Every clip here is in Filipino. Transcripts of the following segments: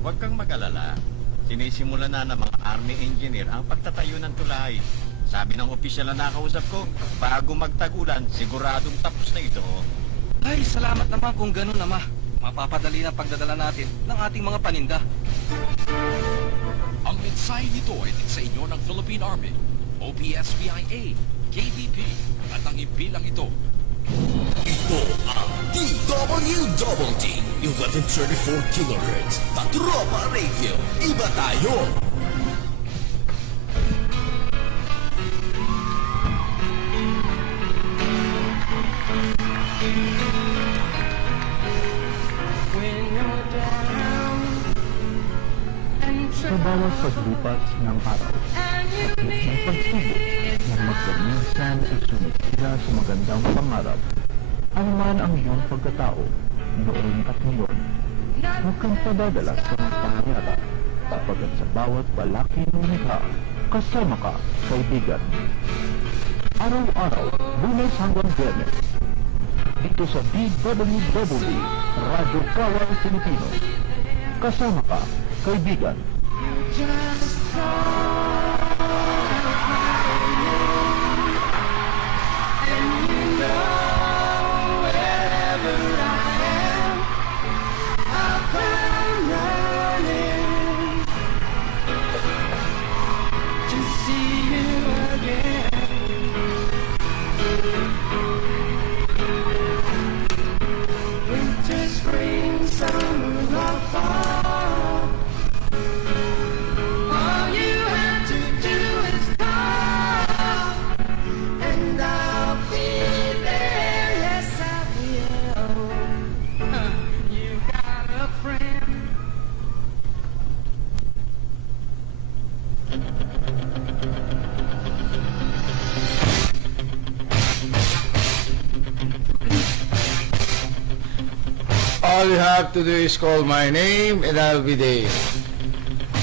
Huwag kang mag-alala. Sinisimula na ng mga Army engineer ang pagtatayo ng tulay. Sabi ng opisyal na nakausap ko, bago magtagulan, siguradong tapos na ito. Ay, salamat naman kung ganun, Ama. Mapapadali ng pagdadala natin ng ating mga paninda. Ang mensahe nito ay sa inyo ng Philippine Army, OPSBIA, KBP, at ang impilang ito. Ito ang DWWD 1134 kHz Tatropa Radio. Iba tayo! Sa bawat paglipas ng araw, at ng pagsubok ng magpaminsan ay sumisira sa magandang pangarap. Ano man ang iyong pagkatao, noon at ngayon, huwag kang padadala sa mga pangyayari, sapagkat sa bawat balaki ng likha, kasama ka, kaibigan. Araw-araw, Lunes hanggang Biyernes, dito sa DWWD, Radyo Kawal Pilipino. Kasama ka, kaibigan. All you have to do is call my name and I'll be there.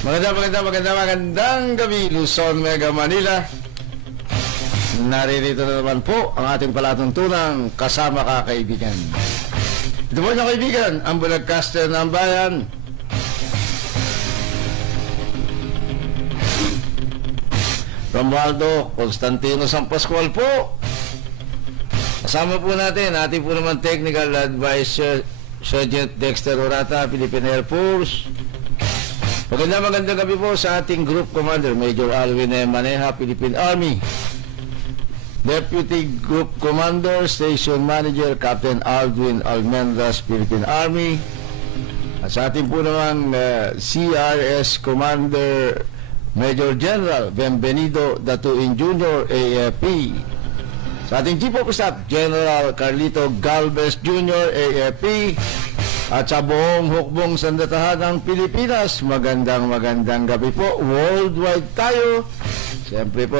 Magandang gabi, Luzon, Mega Manila. Naririto na naman po ang ating palatuntunang Kasama Ka, Kaibigan. Ito po na, kaibigan, ang broadcaster ng bayan. Romualdo Constantino San Pascual po. Kasama po natin, ating po naman technical advisor, Sergeant Dexter Orata, Philippine Air Force. Magandang gabi po sa ating Group Commander, Major Alvin M. Maneja, Philippine Army. Deputy Group Commander, Station Manager, Captain Aldwin Almendras, Philippine Army. At sa ating po naman CRS Commander, Major General Benvenido Datuin Jr., AFP. Sa ating Chief of Staff, General Carlito Galvez Jr., AFP. At sa buong hukbong sandatahan ng Pilipinas, magandang gabi po. Worldwide tayo. Siyempre po,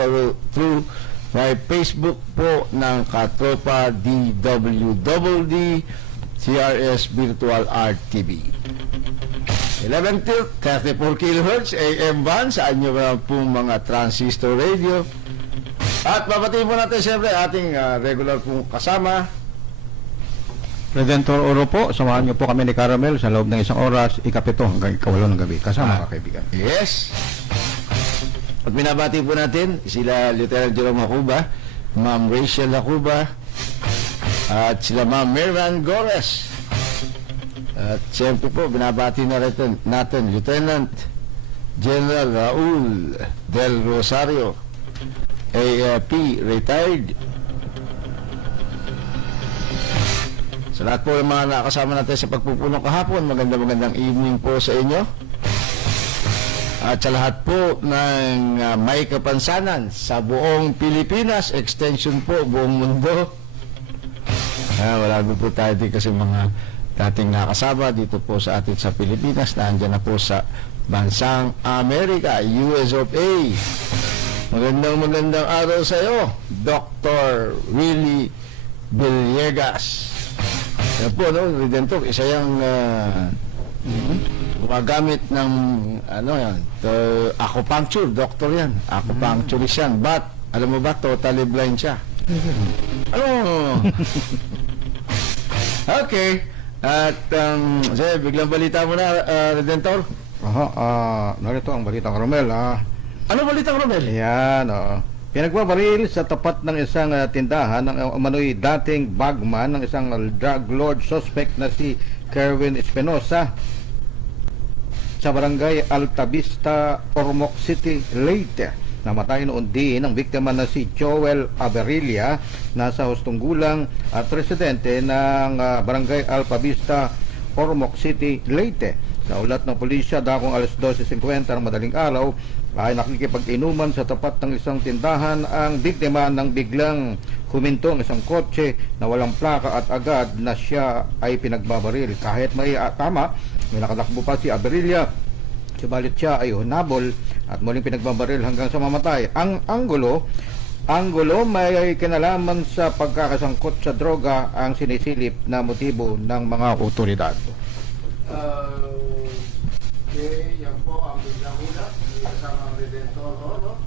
through my Facebook po ng Katropa DWWD CRS Virtual Art TV. 1134 kHz AM band sa inyo pong mga transistor radio. At babatiin po natin siyempre ating regular pong kasama, Redentor Oro po, samahan niyo po kami ni Caramel sa loob ng isang oras, ikapito hanggang ikawalo ng gabi. Kasama ka, kaibigan. Yes. At binabati po natin sila Lieutenant Jerome Hacuba, Ma'am Rachel Hacuba, at sila Ma'am Mervan Gores. At siyempre po, binabati na rin natin Lieutenant General Raul Del Rosario, AFP, retired. Sa lahat po ng mga nakasama natin sa pagpupunong kahapon, magandang evening po sa inyo. At sa lahat po ng may kapansanan sa buong Pilipinas, extension po, buong mundo. Wala po tayo din kasi mga dating nakasama dito po sa atin sa Pilipinas, na andyan na po sa bansang Amerika, US of A. Magandang araw sa iyo, Dr. Willie Villegas. Yan po, no, Redentor, isa yung gumagamit ng acupuncture, doctor yan. Acupuncturist yan. But, alam mo ba, totally blind siya. Okay. At, biglang balita mo na, Redentor. Narito ang balitang Romel. Ano balitang, Romel? Ayan, pinagbabaril sa tapat ng isang tindahan ng umano'y dating bagman ng isang drug lord suspect na si Kerwin Espinosa sa barangay Altavista, Ormoc City, Leyte. Namatay noon din ang biktima na si Joel Aberilla, nasa hustong gulang at residente ng barangay Altavista, Ormoc City, Leyte. Sa ulat ng pulisya, dakong alas 12:50 ng madaling araw, ay nakikipag-inuman sa tapat ng isang tindahan ang biktima nang biglang huminto ang isang kotse na walang plaka at agad na siya ay pinagbabaril. Kahit may tama, may nakatakbo pa si Aberilla, subalit siya ay hunabol at muling pinagbabaril hanggang sa mamatay. Ang anggulo may kinalaman sa pagkakasangkot sa droga ang sinisilip na motibo ng mga otoridad. Okay, yan po ang biglang ulat. Hindi kasama ang Redentor, no?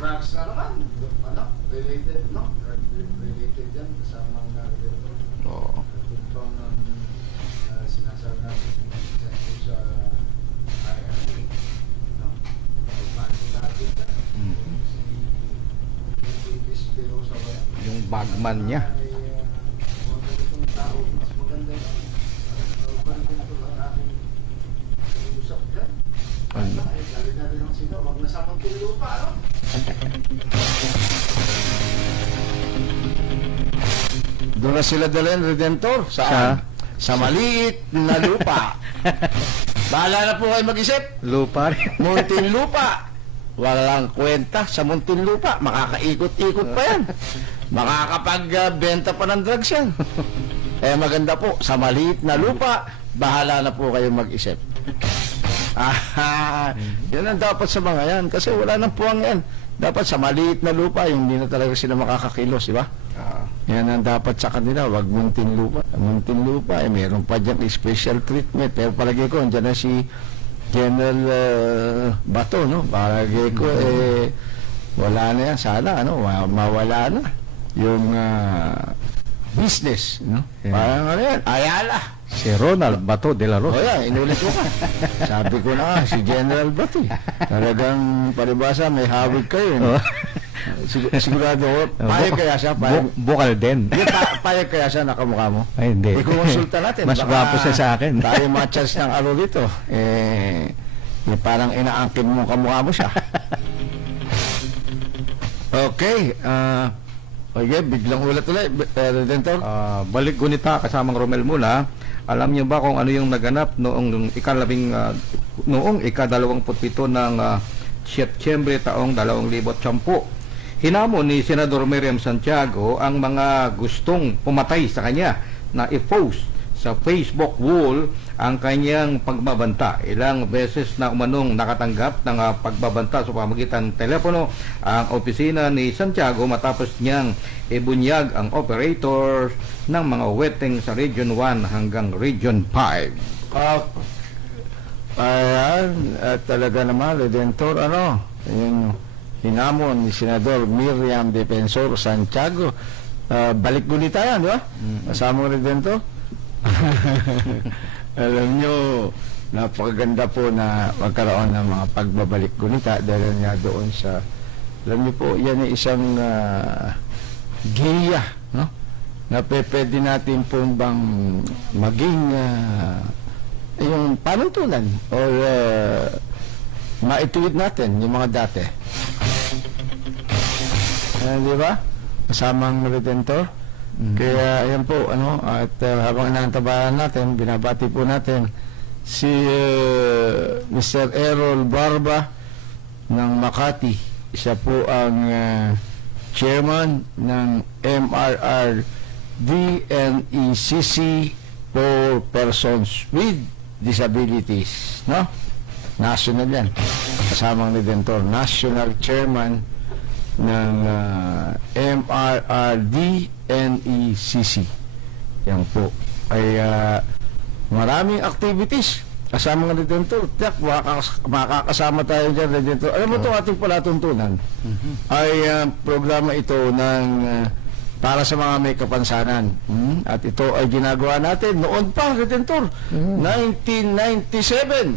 Drugs na naman. Related, no? Related yan kasama ang Redentor. Oo. Ito ang sinasabi natin sa IRA, no? Pagmano natin ka. Si Espinosa ba yan? Yung bagman niya. Ay, itong tao, mas maganda yan. Ito lang aking usap dyan. Ano? Ay, galing natin ang sino. Huwag nasamang lupa, no? Doon na sila dalhin, Redentor. Saan? Sa maliit na lupa. Bahala na po kayo mag-isip. Lupa rin. Muntinlupa. Walang kwenta sa Muntinlupa. Makakaikot-ikot pa yan. Makakapagbenta pa ng drugs yan. Maganda po, sa maliit na lupa, bahala na po kayo mag-isip. Yan ang dapat sa mga yan. Kasi wala nang puwang yan. Dapat sa maliit na lupa, yung hindi na talaga sila makakakilos, di ba? Yan ang dapat sa kanila, wag Muntinlupa. Muntinlupa, meron pa dyan special treatment. Pero palagi ko, andyan na si General Bato, no? Palagi ko, wala na yan. Sana, mawala na yung business, no? Yeah. Parang ano yan, Ayala. Si Ronald Bato de la Rosa. O yan, inulit ko ka. Sabi ko na si General Bato. Talagang palibasa, may hawig kayo. No? Sigurado ko, payag kaya siya? Bukal din. Payag kaya siya nakamukha mo? Ay, hindi. Ikukonsulta natin. Mas Baka gwapo siya sa akin. Tayo matchas ng aro dito. Parang inaangkin mo kamukha mo siya. Okay. Okay, biglang ulat ulit, Redentor. Balik gunita kasamang Romel muna. Alam niyo ba kung ano yung naganap noong ika-27 ng Setyembre taong 2010? Hinamon ni Senador Miriam Santiago ang mga gustong pumatay sa kanya na i-post sa Facebook wall ang kanyang pagbabanta. Ilang beses na umanong nakatanggap ng pagbabanta sa pamamagitan ng telepono ang opisina ni Santiago matapos niyang ibunyag ang operators ng mga wetting sa Region 1 hanggang Region 5. Ayan, talaga naman, Redentor, yung hinamon ni Senador Miriam Defensor Santiago. Balik gunita yan, di ba? Kasama Redentor. Alam nyo, napakaganda po na magkaroon ng mga pagbabalik gunita dahil nga doon sa, alam nyo po, yan ay isang giya, no? Na pwede natin po bang maging yung panuntunan o maituwid natin yung mga dati. Di ba? Kasamang Redentor. Kaya ayan po, at habang inaantabayan natin, binabati po natin si Mr. Errol Barba ng Makati. Isa po ang chairman ng MRR DNECC for persons with disabilities, no? National yan. Kasamang Redentor, national chairman ng MRRD NECC. Yan po. Ay maraming activities kasama ng Redentor. Tiyak, makakasama tayo dyan, Redentor. Alam mo ito ating palatuntunan ay programa ito ng para sa mga may kapansanan. At ito ay ginagawa natin noon pa, Redentor, 1997.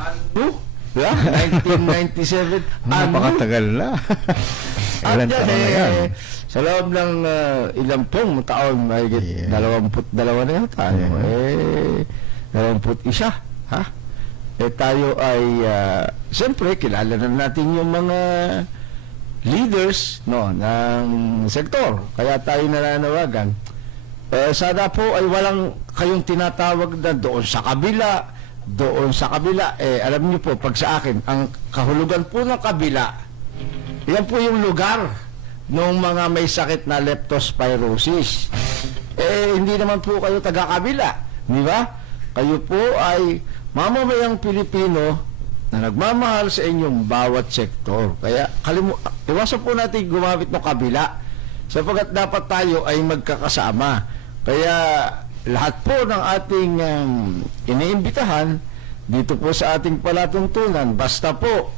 Ano? Yeah, 1997. Napakatagal na. At Ilan yan, taon na yan? sa loob ng ilang pong taon, may 22 na yata. Yeah. 21. Ha? Tayo ay, siyempre, kilala na natin yung mga leaders no ng sektor. Kaya tayo nananawagan. Sana po ay walang kayong tinatawag na doon sa kabila. Alam niyo po, pag sa akin, ang kahulugan po ng kabila, yan po yung lugar ng mga may sakit na leptospirosis. Hindi naman po kayo taga-kabila, di ba? Kayo po ay mamamayang Pilipino na nagmamahal sa inyong bawat sektor. Kaya iwasan po natin gumamit ng kabila sapagkat dapat tayo ay magkakasama. Kaya lahat po ng ating iniimbitahan dito po sa ating palatuntunan, basta po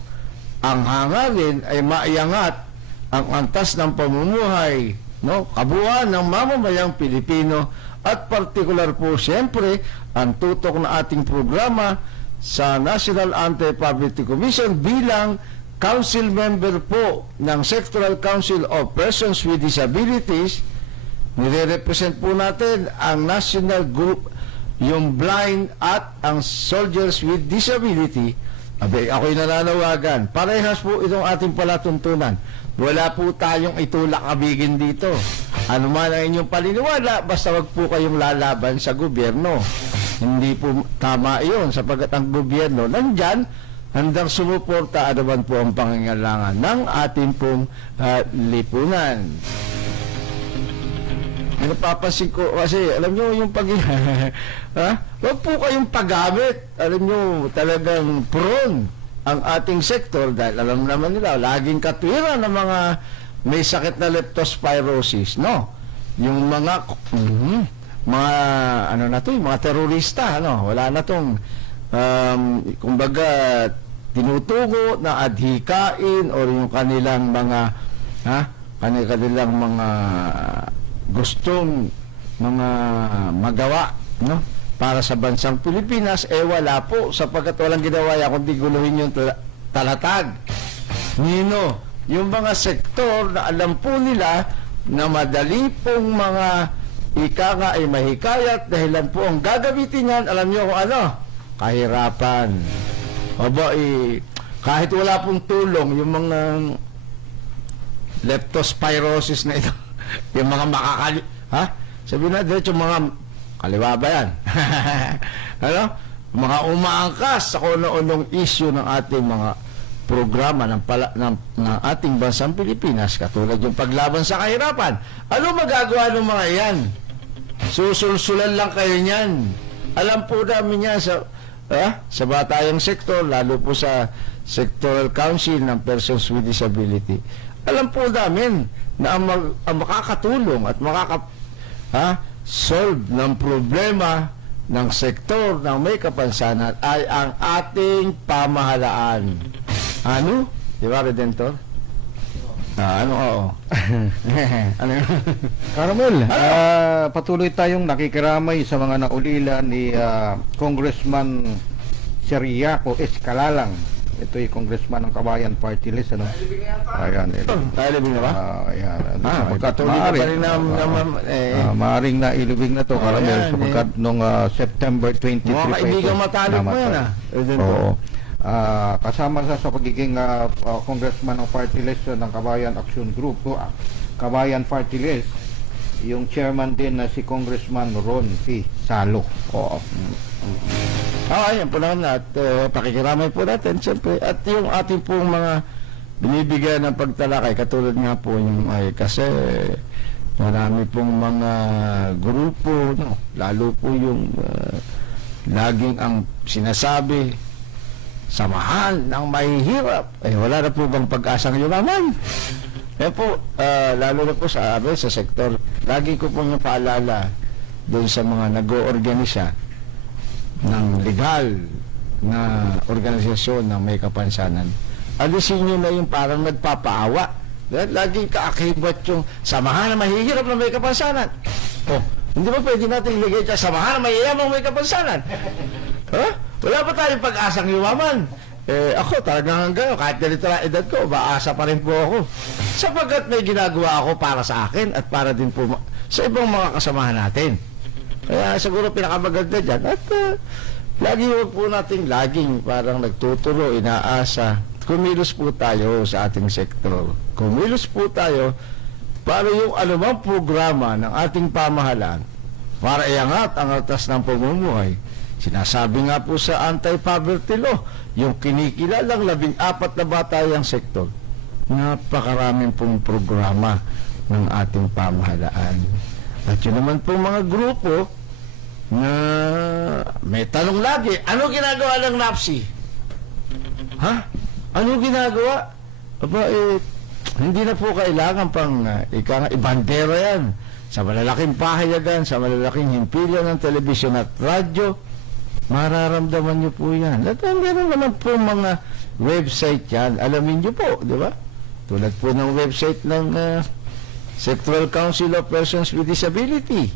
ang hangarin ay maiangat ang antas ng pamumuhay, no, kabuuan ng mamamayang Pilipino at partikular po siyempre ang tutok na ating programa sa National Anti-Poverty Commission bilang council member po ng Sectoral Council of Persons with Disabilities. Nire-represent po natin ang national group, yung blind at ang soldiers with disability. Ako'y nananawagan. Parehas po itong ating palatuntunan. Wala po tayong itulak-abigin dito. Ano man ang inyong paniniwala, basta wag po kayong lalaban sa gobyerno. Hindi po tama iyon sapagkat ang gobyerno nandyan, handang sumuporta anuman po ang pangangailangan ng ating pong lipunan. Napapansin ko kasi alam nyo yung wag po kayong paggamit. Alam nyo talagang prone ang ating sektor dahil alam naman nila laging katwiran ng mga may sakit na leptospirosis, no? Yung mga yung mga terorista, ano? Wala na tong kumbaga tinutugo na adhikain o yung kanilang mga kanilang mga gustong mga magawa, no? Para sa bansang Pilipinas, wala po sapagkat walang ginawa kundi guluhin yung talatag. Nino, yung mga sektor na alam po nila na madali pong mga ika nga ay mahikayat dahil po ang gagamitin yan, alam niyo kung ano? Kahirapan. Kahit wala pong tulong, yung mga leptospirosis na ito, yung mga sabihin na, diretso mga kaliwa ba yan? Ano? Mga umaangkas sa kung issue ng ating mga programa ng ating bansang Pilipinas, katulad yung paglaban sa kahirapan. Ano magagawa ng mga yan? Susulsulan lang kayo niyan. Alam po namin yan sa batayang sektor, lalo po sa Sectoral Council ng Persons with Disability. Alam po namin na ang makakatulong at solve ng problema ng sektor ng may kapansanan ay ang ating pamahalaan. Ano? Di ba, Redentor? Oo. Ano yun? Caramel, patuloy tayong nakikiramay sa mga naulila ni Congressman Seriaco Escalalang. Ito'y congressman ng Kabayan Party List, ano? Ayan. Nailibing na ba? Ayan. Patuloy na pa rin maaring nailibing na to, Caramel, sapagkat noong September 23 mga kaibigang matalog mo yan, Oo. Kasama sa pagiging congressman ng Party List ng Kabayan Action Group, Kabayan Party List, yung chairman din na si Congressman Ron P. Salo. Oo. Ayan po naman at pakikiramay po natin siyempre at yung ating pong mga binibigyan ng pagtalakay katulad nga po yung kasi marami pong mga grupo, no? Lalo po yung laging ang sinasabi samahan ng mahihirap, wala na po bang pag-asang yumaman? Po, lalo na po sa sektor, lagi ko pong napaalala doon sa mga nag-oorganisa ng legal na organisasyon ng may kapansanan. Alisin nyo na yung parang nagpapaawa. Laging kaakibat yung samahan na mahihirap na may kapansanan. Oh, hindi ba pwede natin ilagay dyan, samahan na mayayamang may kapansanan? Ha? Wala pa tayong pag-asang yumaman. Ako talagang hanggang kahit ganito na edad ko, maasa pa rin po ako. Sapagkat may ginagawa ako para sa akin at para din po sa ibang mga kasamahan natin. Kaya siguro pinakamaganda dyan. At lagi huwag po natin laging parang nagtuturo, inaasa. Kumilos po tayo sa ating sektor. Kumilos po tayo para yung anumang programa ng ating pamahalaan para iangat ang atas ng pamumuhay. Sinasabi nga po sa anti-poverty law, yung kinikilalang 14 na batayang sektor, napakaraming pong programa ng ating pamahalaan. At yun naman po mga grupo na may tanong lagi, ano ginagawa ng NAPSI? Ha? Ano ginagawa? Aba, hindi na po kailangan pang ibandera yan sa malalaking pahayagan, sa malalaking himpilan ng telebisyon at radyo. Mararamdaman nyo po yan. At meron naman po mga website yan. Alamin nyo po, di ba? Tulad po ng website ng Sectoral Council of Persons with Disability.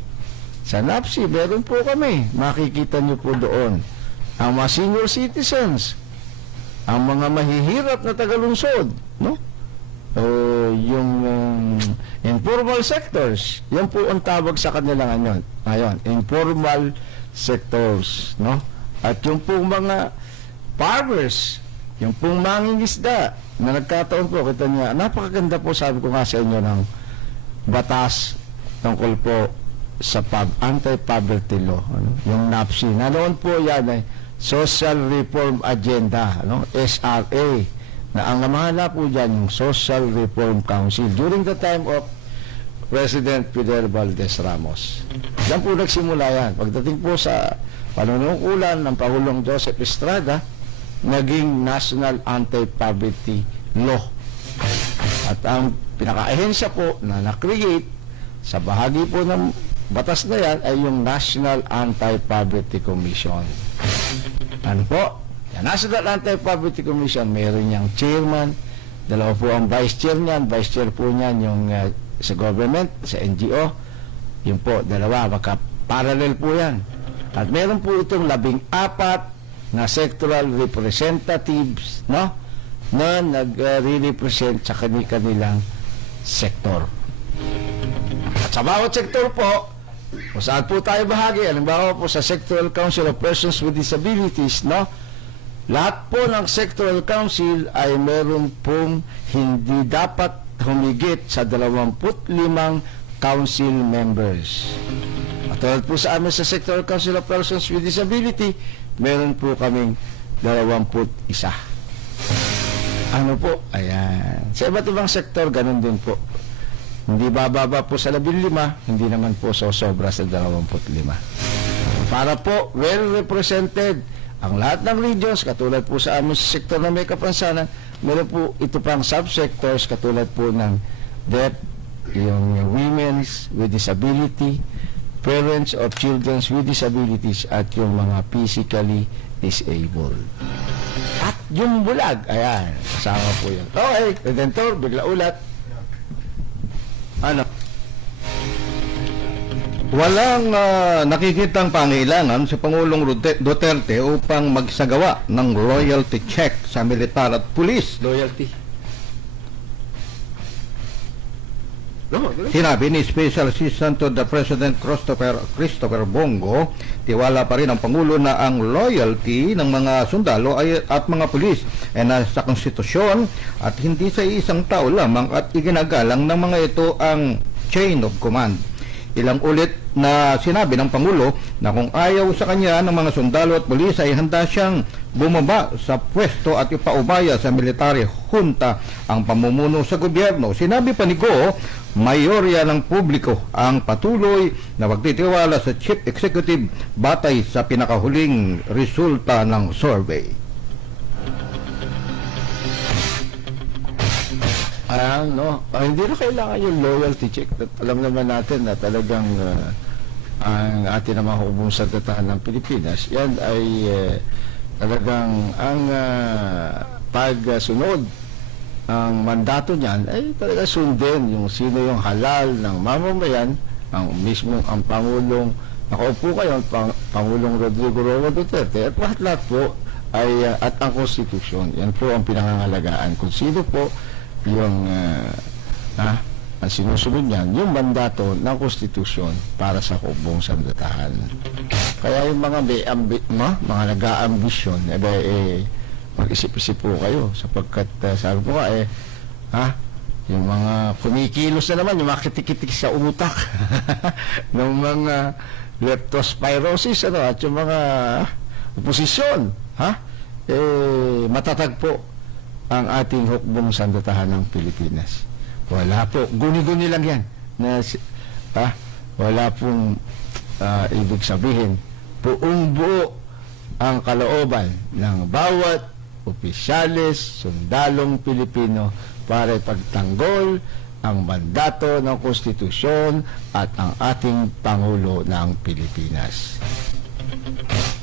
Sa NAPSI, meron po kami. Makikita nyo po doon. Ang mga senior citizens, ang mga mahihirap na tagalungsod, no? Yung informal sectors, yan po ang tawag sa kanila ngayon, informal sectors, no? At yung pong mga farmers, yung pong mangingisda na nagkataon po, kita niya, napakaganda po, sabi ko nga sa inyo, ng batas tungkol po sa anti-poverty law, ano? Yung NAPSI. Nanoon po yan ay Social Reform Agenda, ano? SRA, na ang namahala po dyan yung Social Reform Council during the time of President Fidel Valdez Ramos. Yan po nagsimula yan. Pagdating po sa panunungkulan ng Pangulong Joseph Estrada, naging National Anti-Poverty Law. At ang pinaka-ahensya po na na-create sa bahagi po ng batas na yan ay yung National Anti-Poverty Commission. Ano po? Yung National Anti-Poverty Commission, mayroon niyang chairman, dalawa po ang vice chair niyan. Vice chair po niyan yung sa government, sa NGO, yun po, dalawa, magka-parallel po yan. At meron po itong 14 na sectoral representatives, no? Na nag-represent sa kanilang sektor. At sa bawat sektor po, kung saan po tayo bahagi, halimbawa po sa Sectoral Council of Persons with Disabilities, no? Lahat po ng Sectoral Council ay meron pong hindi dapat humigit sa 25 council members. At tulad po sa amin sa Sectoral Council of Persons with Disability, meron po kaming 21. Ano po? Ayan. Sa iba't ibang sektor, ganun din po. Hindi bababa po sa 15, hindi naman po sobra sa 25. Para po, well represented ang lahat ng regions, katulad po sa amin sa sektor na may kapansanan, meron po ito pang subsectors katulad po ng deaf, yung women's with disability, parents of children with disabilities, at yung mga physically disabled. At yung bulag, ayan, kasama po yun. Okay, Redentor, bigla ulat. Ano? Walang nakikitang pangailangan sa Pangulong Duterte upang magsagawa ng loyalty check sa militar at pulis. Loyalty. Sinabi ni Special Assistant to the President Christopher Bongo, tiwala pa rin ang Pangulo na ang loyalty ng mga sundalo at mga pulis ay nasa konstitusyon at hindi sa isang tao lamang, at iginagalang ng mga ito ang chain of command. Ilang ulit na sinabi ng Pangulo na kung ayaw sa kanya ng mga sundalo at pulis ay handa siyang bumaba sa pwesto at ipaubaya sa military junta ang pamumuno sa gobyerno. Sinabi pa ni Go, mayorya ng publiko ang patuloy na magtitiwala sa Chief Executive batay sa pinakahuling resulta ng survey. Hindi na kailangan yung loyalty check. Alam naman natin na talagang ang ating mga hukbong sagatahan ng Pilipinas, yan ay talagang ang pagsunod ang mandato niyan ay talaga sundin yung sino yung halal ng mamamayan, ang mismo ang Pangulong nakaupo kayo, Pangulong Rodrigo Roa Duterte, at lahat po ay at ang konstitusyon. Yan po ang pinangangalagaan. Kung sino po yung ang sinusunod niyan, yung mandato ng konstitusyon para sa buong sandatahan. Kaya yung mga mga nag-aambisyon, mag-isip-isip po kayo sapagkat sabi po nga yung mga kumikilos na naman, yung mga kitik-kitik sa utak ng mga leptospirosis at yung mga oposisyon matatag po ang ating hukbong sandatahan ng Pilipinas. Wala po, guni-guni lang yan wala pong ibig sabihin buong buo ang kalooban ng bawat opisyales, sundalong Pilipino para ipagtanggol ang mandato ng konstitusyon at ang ating Pangulo ng Pilipinas.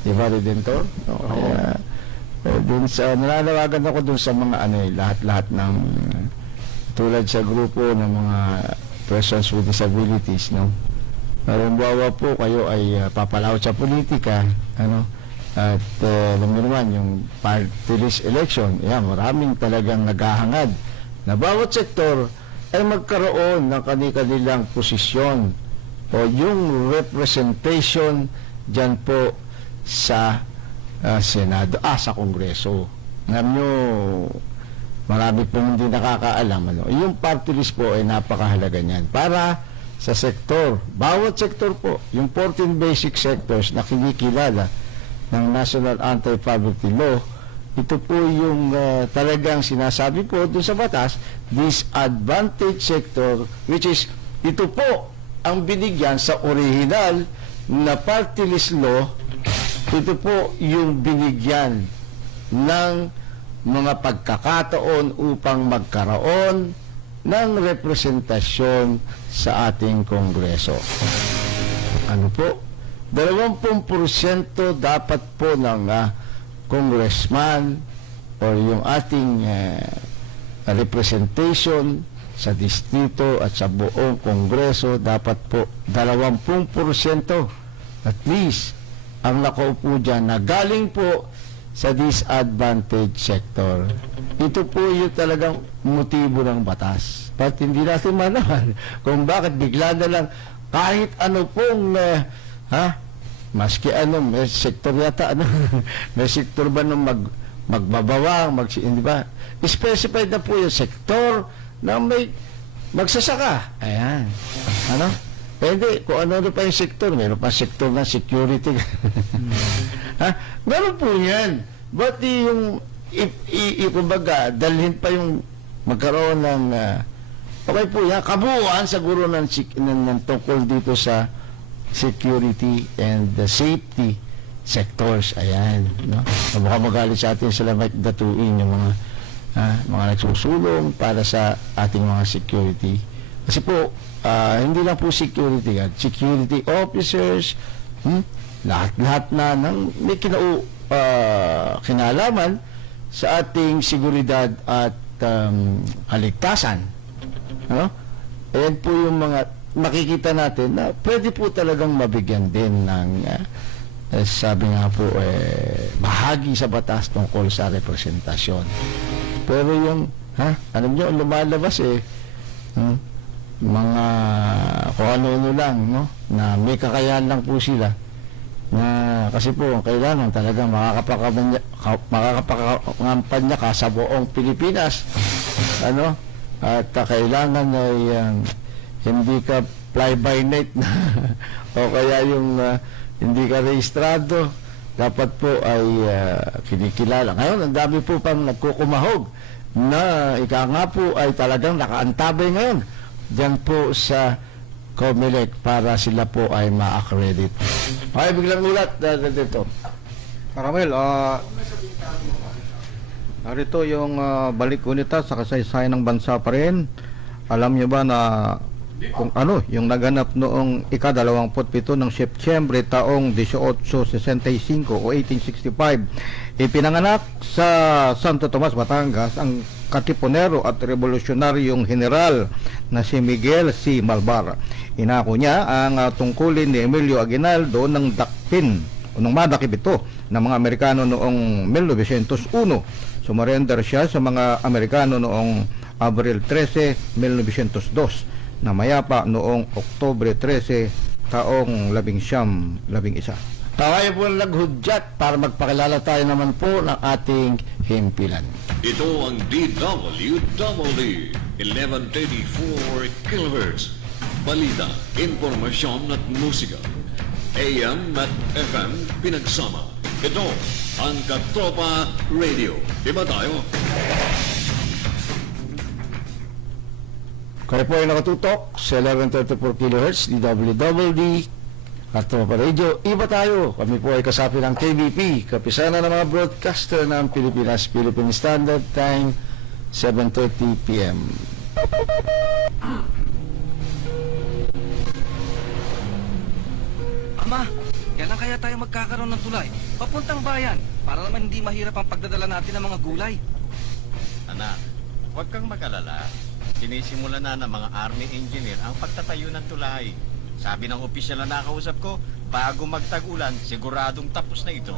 Diba, Redentor? Kaya, dun sa, nananawagan ako dun sa mga lahat-lahat ng tulad sa grupo ng mga persons with disabilities, no? Halimbawa po kayo ay papalawat sa politika, at alam niyo naman yung party list election, maraming talagang naghahangad na bawat sektor ay magkaroon ng kanilang posisyon o yung representation dyan po sa Senado, sa Kongreso. Alam nyo, marami pong hindi nakakaalam. Yung party list po ay napakahalaga niyan para sa sektor, bawat sektor po, yung 14 basic sectors na kinikilala ng National Anti-Poverty Law, ito po yung talagang sinasabi po doon sa batas, disadvantaged sector, which is, ito po ang binigyan sa original na party list law, ito po yung binigyan ng mga pagkakataon upang magkaroon ng representasyon sa ating Kongreso. Ano po? 20% dapat po ng congressman o yung ating representation sa distrito at sa buong Kongreso, dapat po 20% at least ang nakaupo dyan na galing po sa disadvantaged sector. Ito po yung talagang motibo ng batas. At hindi natin malaman kung bakit bigla na lang kahit ano pong maski may sektor yata may sektor ba nung magbabawang, hindi ba? Specified na po yung sektor na may magsasaka. Ayan. Hindi, kung ano pa yung sektor, meron pa sektor na security. Meron po yan. Ba't yung kumbaga, dalhin pa yung magkaroon ng okay po yan, kabuuan siguro ng tungkol dito sa security and the safety sectors. Ayan, no? Baka magalit sa atin sila datuin yung mga nagsusulong para sa ating mga security. Kasi po, hindi lang po security officers, lahat-lahat na may kinalaman sa ating seguridad at kaligtasan. Ayan po yung mga makikita natin na pwede po talagang mabigyan din ng sabi nga po bahagi sa batas tungkol sa representasyon. Pero yung alam nyo, lumalabas mga kung ano lang, no, na may kakayahan lang po sila na kasi po ang kailangan talagang makakapangampanya ka sa buong Pilipinas, at kailangan ay hindi ka fly by night na o kaya yung hindi ka rehistrado, dapat po ay kinikilala. Ngayon, ang dami po pang nagkukumahog na ika nga po ay talagang nakaantabay ngayon dyan po sa COMELEC para sila po ay ma-accredit. Ay, biglang ulat dito. Caramel, narito yung balik unita sa kasaysayan ng bansa pa rin. Alam nyo ba na kung yung naganap noong ika-27 ng Setyembre taong 1865 o 1865, ipinanganak sa Santo Tomas, Batangas ang katipunero at revolusyonaryong general na si Miguel C. Malvar. Inako niya ang tungkulin ni Emilio Aguinaldo ng dakpin o ng madakip ito ng mga Amerikano noong 1901. Sumurrender siya sa mga Amerikano noong Abril 13, 1902 na mayapa noong Oktubre 13, taong 1911. Tayo po naghudyat para magpakilala tayo naman po ng ating himpilan. Ito ang DWWD 1134 kHz. Balita, impormasyon at musika. AM at FM pinagsama. Ito ang Katropa Radio. Diba tayo? Kayo po ay nakatutok sa 1134 kHz DWWD Katropa Radio. Iba tayo. Kami po ay kasapi ng KBP, kapisana ng mga broadcaster ng Pilipinas, Philippine Standard Time, 7:30 p.m. Ama, kailan kaya tayo magkakaroon ng tulay? Papuntang bayan, para naman hindi mahirap ang pagdadala natin ng mga gulay. Anak, huwag kang mag-alala. Sinisimula na ng mga Army engineer ang pagtatayo ng tulay. Sabi ng opisyal na nakausap ko, bago magtag-ulan, siguradong tapos na ito.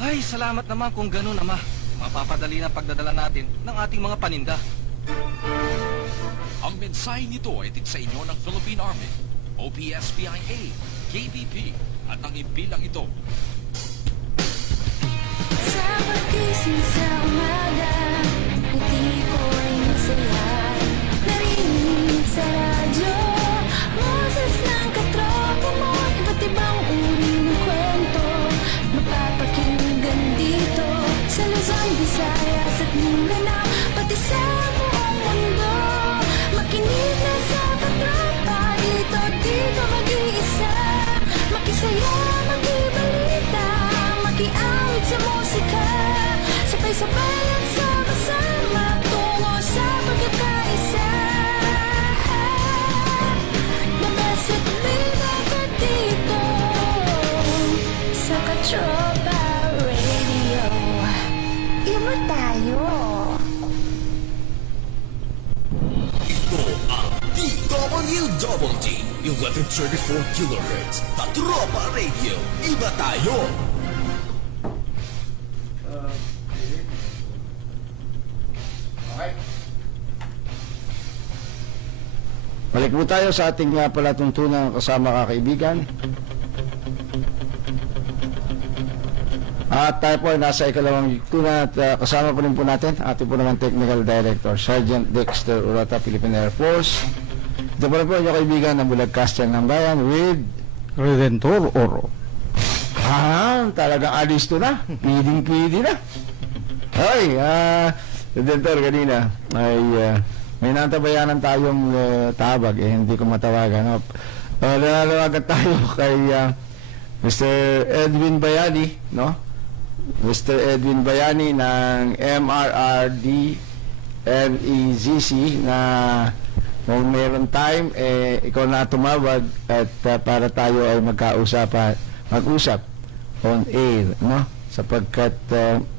Ay, salamat naman kung ganun, Ama. Mapapadali ng pagdadala natin ng ating mga paninda. Ang mensahe nito ay sa inyo ng Philippine Army, OPSBIA, KBP, at ang impilang ito. Sa pagkising sa umaga, ngiti ko'y masaya. Narinig sa radyo, boses ng katropa mo. Iba't ibang uri ng kwento, mapapakinggan dito. Sa Luzon, Visayas at Mindanao, pati sa buong mundo. Makinig na sa katropa, dito di ka mag-iisa. Makisaya, makibalita, makiawit sa musika. Sabay-sabay at sama-sama, tungo sa pagkakaisa. The best at live dito sa Katropa Radio. Iba tayo. Ito ang DWWD 1134 kHz Katropa Radio. Iba tayo. Balik po tayo sa ating palatuntunan kasama kakaibigan. At tayo po ay nasa ikalawang yugtuna at kasama po rin po natin ating po naman Technical Director Sergeant Dexter Urata, Philippine Air Force. Ito po rin po yung kaibigan ng Bulagcaster ng Bayan with Redentor Oro. talagang alis to na. Pwedeng-pwede na. Hoy, Redentor, kanina may natabayanan tayong tabag, hindi ko matawagan. Nanawagan tayo kay Mr. Edwin Bayani, no? Mr. Edwin Bayani ng MRRD MEZC na kung meron time, ikaw na tumawag at para tayo ay mag-usap on air, no? Sapagkat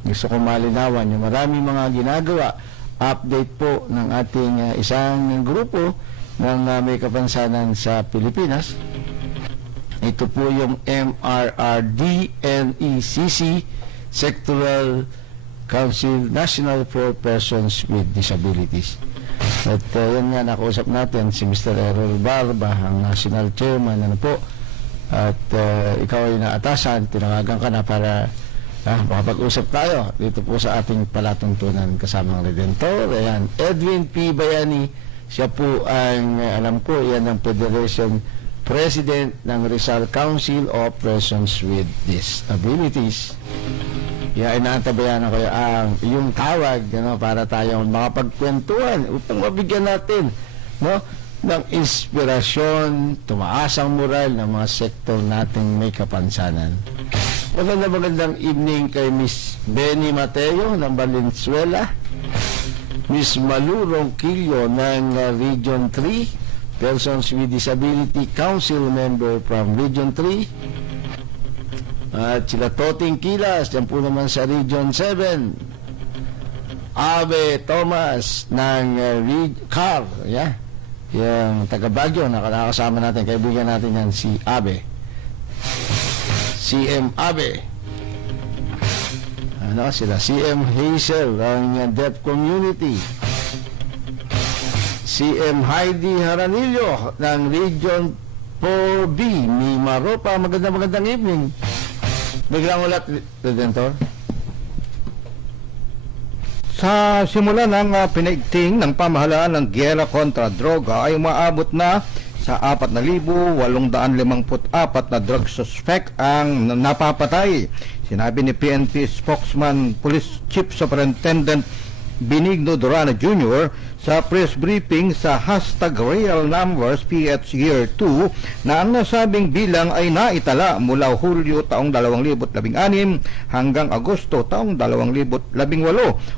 gusto ko malinawan yung maraming mga ginagawa. Update po ng ating isang grupo ng may kapansanan sa Pilipinas. Ito po yung MRRD NECC Sectoral Council National for Persons with Disabilities. At yan nga, nakausap natin si Mr. Errol Barba, ang National Chairman, ano po. At ikaw ay naatasan, tinawagan ka na para makapag-usap tayo dito po sa ating palatuntunan kasama ng Redentor. Ayan, Edwin P. Bayani, siya po ang, alam ko, yan ang Federation President ng Rizal Council of Persons with Disabilities. Yan, inaantabayan ko yung tawag, para tayo makapagkwentuhan upang mabigyan natin, no, ng inspirasyon, tumaas ang moral ng mga sektor nating may kapansanan. Magandang evening kay Miss Benny Mateo ng Valenzuela, Miss Malu Ronquillo ng Region 3, Persons with Disability Council member from Region 3, at sila Toting Kilas, yan po naman sa Region 7, Abe Thomas ng Reed Car. Yeah. Yung taga Baguio na nakakasama natin, kaibigan natin yan, si Abe. CM Abe. Ano sila? CM Hazel ng Deaf Community. CM Heidi Haranillo ng Region 4B ni Maropa. Magandang evening. Biglang ulat, Redentor. Sa simula ng pinaigting ng pamahalaan ng giyera kontra droga ay umaabot na sa 4,854 na drug suspect ang napapatay. Sinabi ni PNP spokesman Police Chief Superintendent Benigno Durana Jr. sa press briefing sa #Real Numbers PH Year 2 na ang nasabing bilang ay naitala mula Hulyo taong 2016 hanggang Agosto taong 2018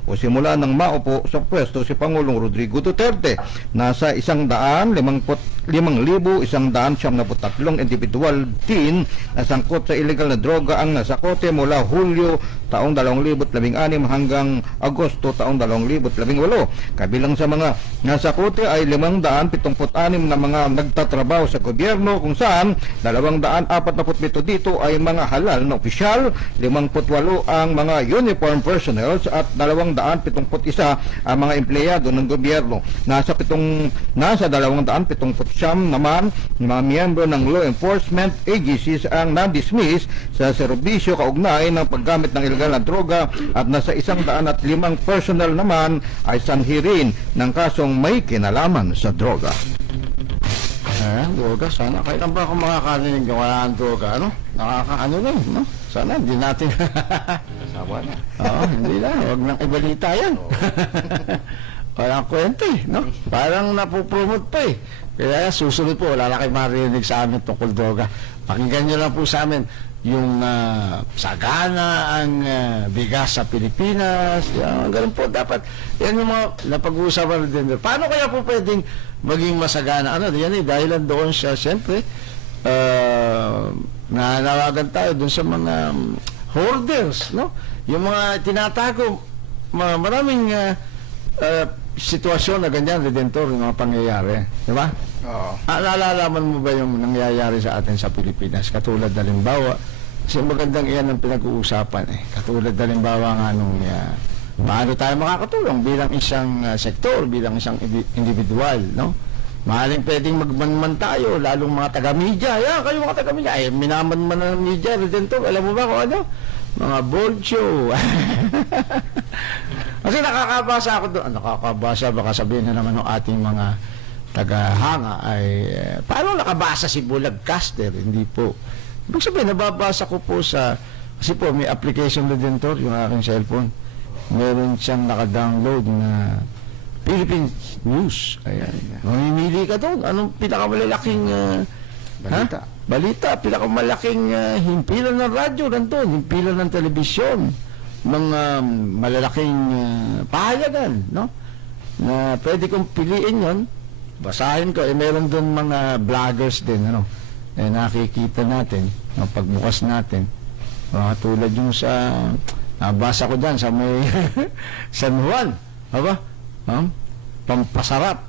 o simula nang maupo sa pwesto si Pangulong Rodrigo Duterte. Nasa 155,173 individual din na sangkot sa illegal na droga ang nasakote mula Hulyo taong 2016 hanggang Agosto taong 2018. Kabilang sa mga nasakote ay 576 na mga nagtatrabaho sa gobyerno kung saan 247 dito ay mga halal na opisyal, 58 ang mga uniform personnel at 271 ang mga empleyado ng gobyerno. Nasa 279 naman mga miyembro ng law enforcement agencies ang na-dismiss sa serbisyo kaugnay ng paggamit ng illegal na droga at nasa 105 personnel naman ay sanhirin ng kasong may kinalaman sa droga. Droga, sana kailan ba ako makakarinig na wala ang droga, ano? Nakakaano lang, no? Sana hindi natin sawa na. Oo, hindi na, huwag nang ibalita yan. Walang kwento eh, no? Parang napopromote pa eh. Kaya susunod po, wala na kayo marinig sa amin tungkol droga. Pakinggan nyo lang po sa amin yung sagana ang bigas sa Pilipinas. Yan, ganun po dapat. Yan yung mga napag-uusapan din. Paano kaya po pwedeng maging masagana? Ano, yan eh, dahilan doon siya, siyempre, nanawagan tayo doon sa mga hoarders, no? Yung mga tinatago, maraming sitwasyon na ganyan, Redentor, yung mga pangyayari. Di ba? Oo. Nalalaman mo ba yung nangyayari sa atin sa Pilipinas? Katulad halimbawa, kasi magandang iyan ang pinag-uusapan eh. Katulad halimbawa nga nung paano tayo makakatulong bilang isang sektor, bilang isang individual, no? Maaaring pwedeng magmanman tayo, lalong mga taga-media. Yan, kayo mga taga-media. Ay, minaman-man ng media, Redentor. Alam mo ba kung ano? Mga bold show. Kasi nakakabasa ako doon. Nakakabasa, baka sabihin na naman ng ating mga tagahanga ay paano nakabasa si Bulagcaster? Hindi po. Ibig sabihin, nababasa ko po sa, kasi po may application na din to, yung aking cellphone. Meron siyang nakadownload na Philippine News. Ayan. Mamimili ka doon. Anong pinakamalalaking balita? Balita, pinakamalaking himpilan ng radyo nandun, himpilan ng telebisyon, mga malalaking pahayagan, no? Na pwede kong piliin yon, basahin ko, meron doon mga vloggers din, ano? Nakikita natin, no, pagbukas natin, tulad yung sa, nabasa ko dyan sa may San Juan, ba? Pampasarap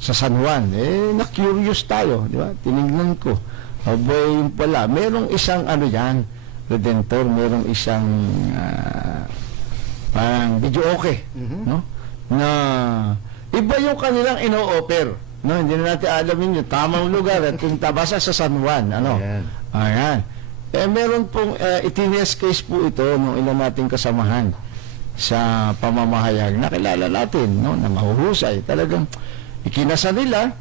sa San Juan, na-curious tayo, di ba? Tinignan ko. Aboy, yung pala, merong isang ano yan, Redentor, merong isang parang video okay, no? Na iba yung kanilang ino-offer, no? Hindi na natin alamin yung tamang lugar at kung tabasa sa San Juan, ano? Ayan. Meron pong itinis case po ito nung ilan nating kasamahan sa pamamahayag. Nakilala natin, no? Na mahuhusay. Talagang ikinasa nila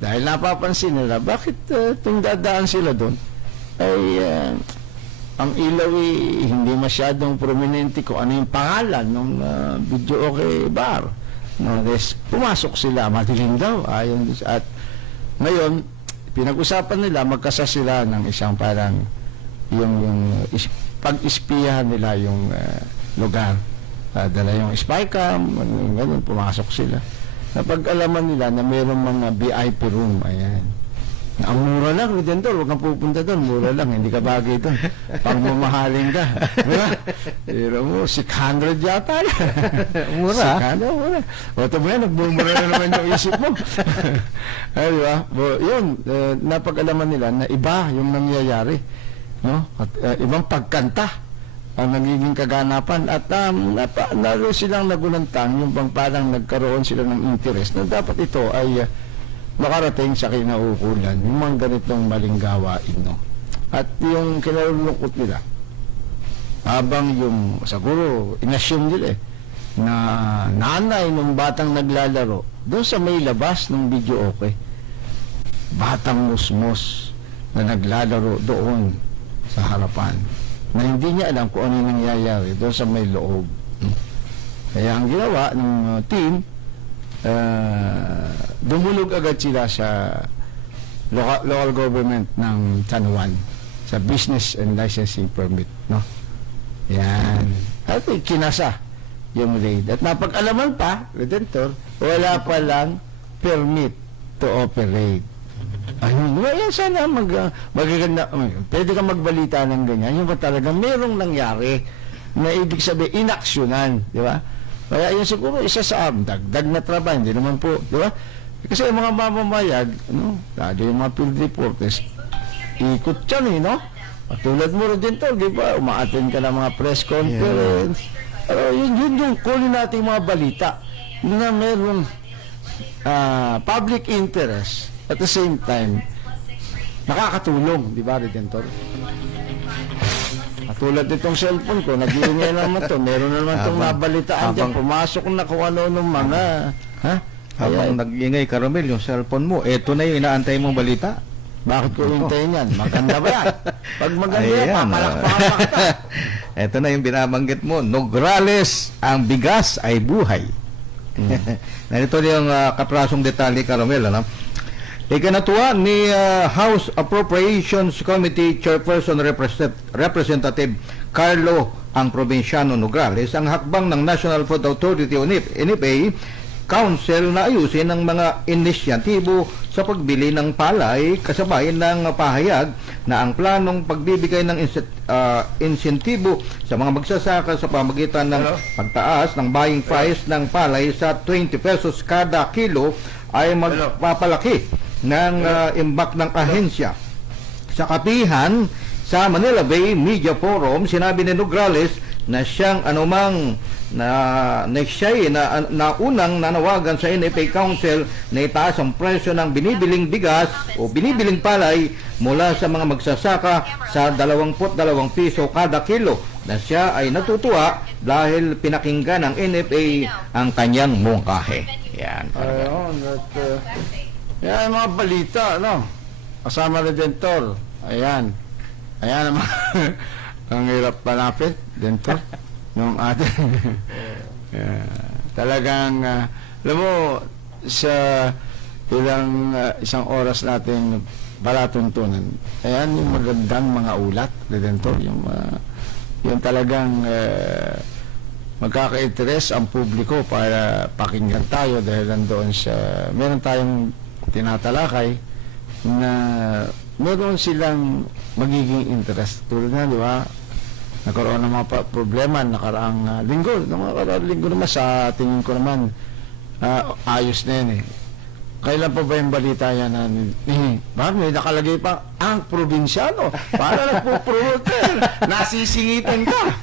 dahil napapansin nila, bakit itong dadaan sila doon? Ay, ang ilaw hindi masyadong prominente kung ano yung pangalan ng video okay bar. No, pumasok sila, madilim daw. Ayon, at ngayon, pinag-usapan nila, magkasa sila ng isang parang yung pag-ispiyahan nila yung lugar. Dala yung spy cam, ganun, pumasok sila. Napag-alaman nila na mayroong mga VIP room, ayan. Ang mura lang, Redentor, huwag kang pupunta doon. Mura lang, hindi ka bagay doon. Pangmamahalin ka. Diba? Pero mo, 600 yata. Mura? 600, mura. O, ito ba yan, nagmumura na naman yung isip mo. Ay, diba? Yun, napag-alaman nila na iba yung nangyayari. No? At, ibang pagkanta ang nagiging kaganapan. At naroon silang nagulantang, yung bang parang nagkaroon sila ng interest na dapat ito ay makarating sa kinaukulan yung mga ganitong maling gawain, no? At yung kinalulungkot nila, habang yung, siguro, inassume nila na nanay ng batang naglalaro, doon sa may labas ng video okay, batang musmos na naglalaro doon sa harapan, na hindi niya alam kung ano yung nangyayari doon sa may loob. Kaya ang ginawa ng team, dumulog agad sila sa local government ng San Juan sa business and licensing permit, no? Yan. At kinasa yung raid. At napag-alaman pa, Redentor, wala pa lang permit to operate. Ayun, yan sana magaganda. Pwede ka magbalita ng ganyan. Yung ba talaga merong nangyari na ibig sabihin inaksyonan, di ba? Kaya yun siguro isa sa dagdag na trabaho, hindi naman po, di ba? Kasi yung mga mamamayag, lalo yung mga field reporters, ikot yan no? Tulad mo rin din to, di ba? Umaattend ka ng mga press conference. Pero yun yung kunin natin mga balita na merong public interest at the same time nakakatulong, di ba, Redentor? Tulad nitong cellphone ko, nag-iingay naman to. Meron na naman itong nabalitaan dyan. Pumasok na kung ano ng mga... Habang nag-iingay, Caramel, yung cellphone mo, eto na yung inaantay mong balita. Bakit ko hintayin yan? Maganda ba yan? Pag maganda yan, papalakpakan kita. Eto na yung binabanggit mo. Nograles, ang bigas ay buhay. Narito yung kaprasong detalye, Caramel, ano? Ikinatuwa ni House Appropriations Committee Chairperson Representative Carlo ang Provinciano Nograles ang hakbang ng National Food Authority o NFA Council na ayusin ang mga inisyatibo sa pagbili ng palay kasabay ng pahayag na ang planong pagbibigay ng insentibo sa mga magsasaka sa pamagitan ng pagtaas ng buying price ng palay sa 20 pesos kada kilo ay magpapalaki ng imbak ng ahensya. Sa kapihan sa Manila Bay Media Forum, sinabi ni Nograles na siyang anumang na unang nanawagan sa NFA Council na itaas ang presyo ng binibiling bigas o binibiling palay mula sa mga magsasaka sa 22 piso kada kilo, na siya ay natutuwa dahil pinakinggan ng NFA ang kanyang mungkahe. Yan. Ayun, yan mga balita, no? Kasama Redentor. Ayan. Ayan naman. Ang hirap palapit, Redentor. Nung ating talagang alam mo, sa isang oras nating palatuntunan, ayan yung magandang mga ulat, Redentor, yung talagang magkaka-interest ang publiko para pakinggan tayo dahil nandoon sa meron tayong tinatalakay na meron silang magiging interest. Tulad na, di ba? Nagkaroon ng mga problema nakaraang linggo. Nakaraang linggo naman sa tingin ko naman ayos na yan eh. Kailan pa ba yung balita yan na bakit may nakalagay pa ang probinsyano? Para nagpo-promote nasisingitan ka.